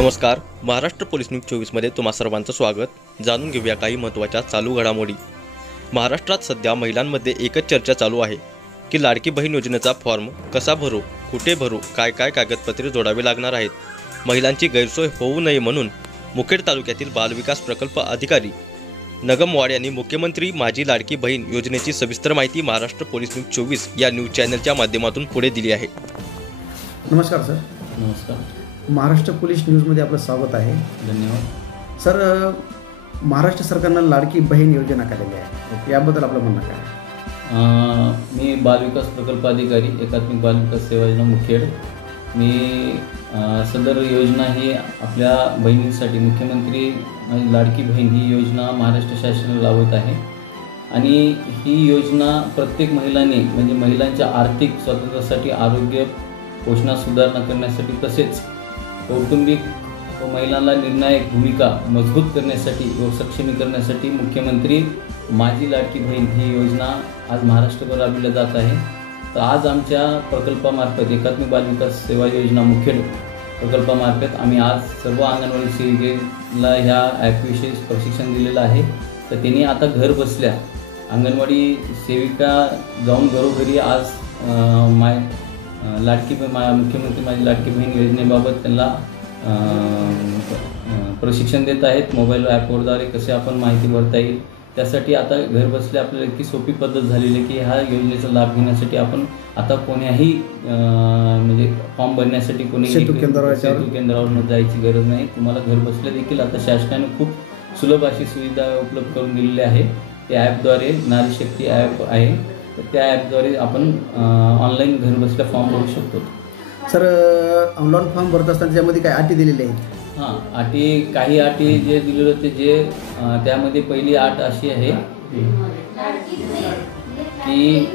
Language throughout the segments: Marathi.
नमस्कार. महाराष्ट्र पोलीस न्यूज 24मध्ये तुम्हा सर्वांचं स्वागत. जाणून घेऊया काही महत्त्वाच्या चालू घडामोडी. महाराष्ट्रात सध्या महिलांमध्ये एकच चर्चा चालू आहे की लाडकी बहीण योजनेचा फॉर्म कसा भरू, कुठे भरू, काय काय कागदपत्रे जोडावी लागणार आहेत. महिलांची गैरसोय होऊ नये म्हणून मुखेड तालुक्यातील बालविकास प्रकल्प अधिकारी नगमवाड यांनी मुख्यमंत्री माझी लाडकी बहीण योजनेची सविस्तर माहिती महाराष्ट्र पोलीस न्यूज 24 या न्यूज चॅनलच्या माध्यमातून पुढे दिली आहे. नमस्कार सर. नमस्कार. महाराष्ट्र पोलीस न्यूजमध्ये आपलं स्वागत आहे. धन्यवाद. सर, महाराष्ट्र सरकारनं लाडकी बहीण योजना काढलेली आहे, याबद्दल आपलं म्हणणं काय? मी बालविकास प्रकल्प अधिकारी एकात्मिक बालविकास सेवा योजना मुखेड. मी सदर योजना ही आपल्या बहिणींसाठी मुख्यमंत्री माझी लाडकी बहीण ही योजना महाराष्ट्र शासनाने लावत आहे आणि ही योजना प्रत्येक महिलांनी म्हणजे महिलांच्या आर्थिक स्वातंत्र्यासाठी, आरोग्य, पोषणात सुधारणा करण्यासाठी तसेच कौटुंबिक व महिलांना निर्णायक भूमिका मजबूत करण्यासाठी व सक्षमीकरणासाठी मुख्यमंत्री माझी लाडकी बहीण ही योजना आज महाराष्ट्रभर राबविली जात आहे. तर आज आमच्या प्रकल्पामार्फत एकात्मिक बालविकास सेवा योजना मुखेड प्रकल्पामार्फत आम्ही आज सर्व अंगणवाडी सेविकेला ह्या ॲपविषयी प्रशिक्षण दिलेलं आहे. तर त्यांनी आता घर बसल्या अंगणवाडी सेविका जाऊन घरोघरी आज मुख्यमंत्री माझी लाडकी बहीण योजनेबाबत त्यांना प्रशिक्षण देत आहेत. मोबाईल ॲपवरद्वारे कसे आपण माहिती भरता येईल त्यासाठी आता घर बसल्या आपल्याला इतकी सोपी पद्धत झालेली आहे की ह्या योजनेचा लाभ घेण्यासाठी आपण आता कोण्याही म्हणजे फॉर्म भरण्यासाठी कोणी सेतू केंद्रावर जायची गरज नाही. तुम्हाला घर बसल्या देखील आता शासनाने खूप सुलभ अशी सुविधा उपलब्ध करून दिलेली आहे. त्या ॲपद्वारे नारी शक्ती ॲप आहे, तर त्या ॲपद्वारे आपण ऑनलाईन घर बसल्या फॉर्म भरू शकतो. सर, ऑनलाईन फॉर्म भरत असताना त्यामध्ये काय अटी दिलेली आहेत? काही अटी जे दिलेले होते जे त्यामध्ये पहिली अट अशी आहे की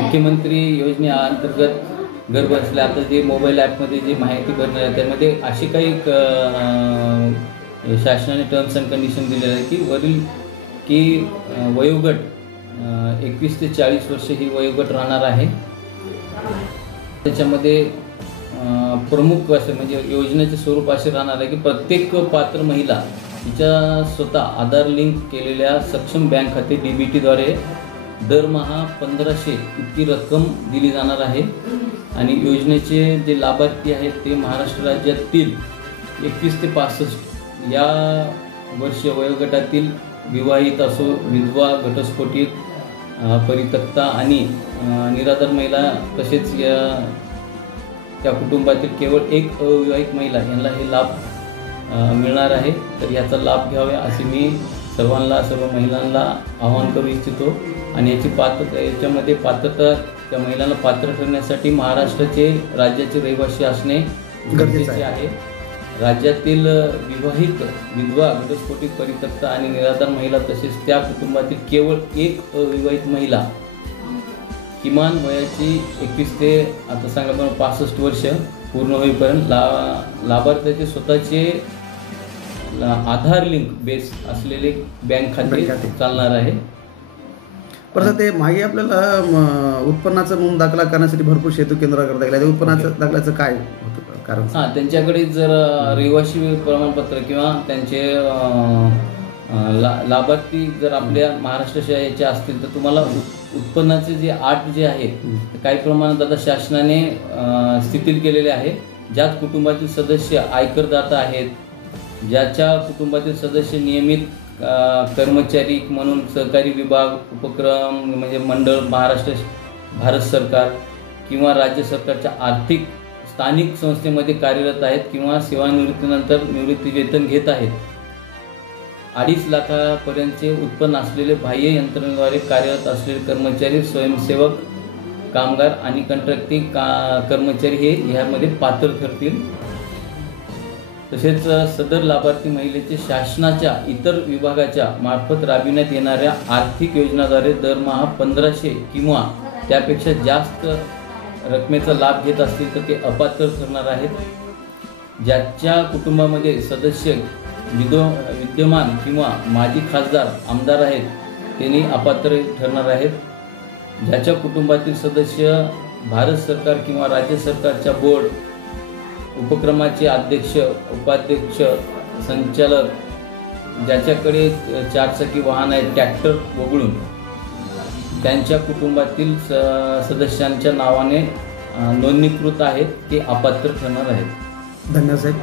मुख्यमंत्री योजनेअंतर्गत घर बसल्या आता जे मोबाईल ॲपमध्ये जे माहिती भरणार आहे त्यामध्ये अशी काही शासनाने टर्म्स अँड कंडिशन दिलेलं आहे की वरील की वयोगट 21 ते 40 वर्ष ही वयोगट राहणार आहे. त्याच्यामध्ये प्रमुख असे म्हणजे योजनेचे स्वरूप असे राहणार आहे की प्रत्येक पात्र महिला तिच्या स्वतः आधार लिंक केलेल्या सक्षम बँक खाते DBTद्वारे दरमहा 1500 इतकी रक्कम दिली जाणार आहे. आणि योजनेचे जे लाभार्थी आहेत ते महाराष्ट्र राज्यातील 21 ते 65 या वर्ष वयोगटातील विवाहित असो, विधवा, घटस्फोटित, परित्यक्ता आणि निराधार महिला तसेच त्या कुटुंबातील केवळ एक अविवाहित महिला यांना हे लाभ मिळणार आहे. तर याचा लाभ घ्यावे असे मी सर्व महिलांना आवाहन करू इच्छितो. आणि याच्यामध्ये पात्रता त्या महिलांना पात्र ठरण्यासाठी महाराष्ट्राचे राज्याचे रहिवासी असणे गरजेचे आहे. राज्यातील विवाहित, विधवा, घटस्फोटित, परित्यक्ता आणि निराधार महिला तसेच त्या कुटुंबातील केवळ एक अविवाहित महिला किमान वयाची 21 ते आता सांगा पण 65 वर्ष पूर्ण होईपर्यंत लाभार्थ्याचे स्वतःचे आधार लिंक बेस असलेले बँक खाते चालणार आहे. परत ते मागे आपल्याला उत्पन्नाचा नोंद दाखला करण्यासाठी भरपूर सेतू केंद्राकडे गेला. उत्पन्नाचं दाखल्याचं काय होतं कारण? त्यांच्याकडे जर रहिवासी प्रमाणपत्र किंवा त्यांचे लाभार्थी जर आपल्या महाराष्ट्र याचे असतील तर तुम्हाला उत्पन्नाचे जे 8 जे आहेत काही प्रमाणात आता शासनाने शिथिल केलेले आहे. ज्या कुटुंबातील सदस्य आयकरदाता आहेत, ज्याच्या कुटुंबातील सदस्य नियमित कर्मचारी म्हणून सहकारी विभाग, उपक्रम म्हणजे मंडळ, महाराष्ट्र भारत सरकार किंवा राज्य सरकारच्या आर्थिक स्थानिक संस्थेमध्ये कार्यरत आहेत किंवा सेवानिवृत्तीनंतर निवृत्ती वेतन घेत आहेत, 2.5 लाखापर्यंतचे उत्पन्न असलेले बाह्य यंत्रणेद्वारे कार्यरत असलेले कर्मचारी, स्वयंसेवक, कामगार आणि कंत्राटी कर्मचारी हे ह्यामध्ये पात्र ठरतील. तसेच सदर लाभार्थी महिलेचे शासनाच्या इतर विभागाच्या मार्फत राबविण्यात येणाऱ्या आर्थिक योजनाद्वारे दरमहा 1500 किंवा त्यापेक्षा जास्त रकमेचा लाभ घेत असतील तर ते अपात्र ठरणार आहेत. ज्याच्या कुटुंबामध्ये सदस्य विद्यमान किंवा माजी खासदार, आमदार आहेत त्यांनी अपात्र ठरणार आहेत. ज्याच्या कुटुंबातील सदस्य भारत सरकार किंवा राज्य सरकारच्या बोर्ड उपक्रमाचे अध्यक्ष, उपाध्यक्ष, संचालक, ज्याच्याकडे चारचाकी वाहन आहे ट्रॅक्टर वगळून त्यांच्या कुटुंबातील सदस्यांच्या नावाने नोंदणीकृत आहेत ते अपात्र ठरणार आहेत. धन्यवाद साहेब.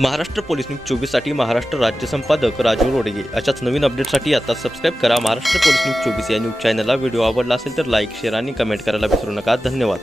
महाराष्ट्र पोलीस न्यूज 24साठी महाराष्ट्र राज्य संपादक राजू रोडगे. अशाच नवीन अपडेटसाठी आता सबस्क्राईब करा महाराष्ट्र पोलीस न्यूज 24 या न्यूज चॅनलला. व्हिडिओ आवडला असेल तर लाईक, शेअर आणि कमेंट करायला विसरू नका. धन्यवाद.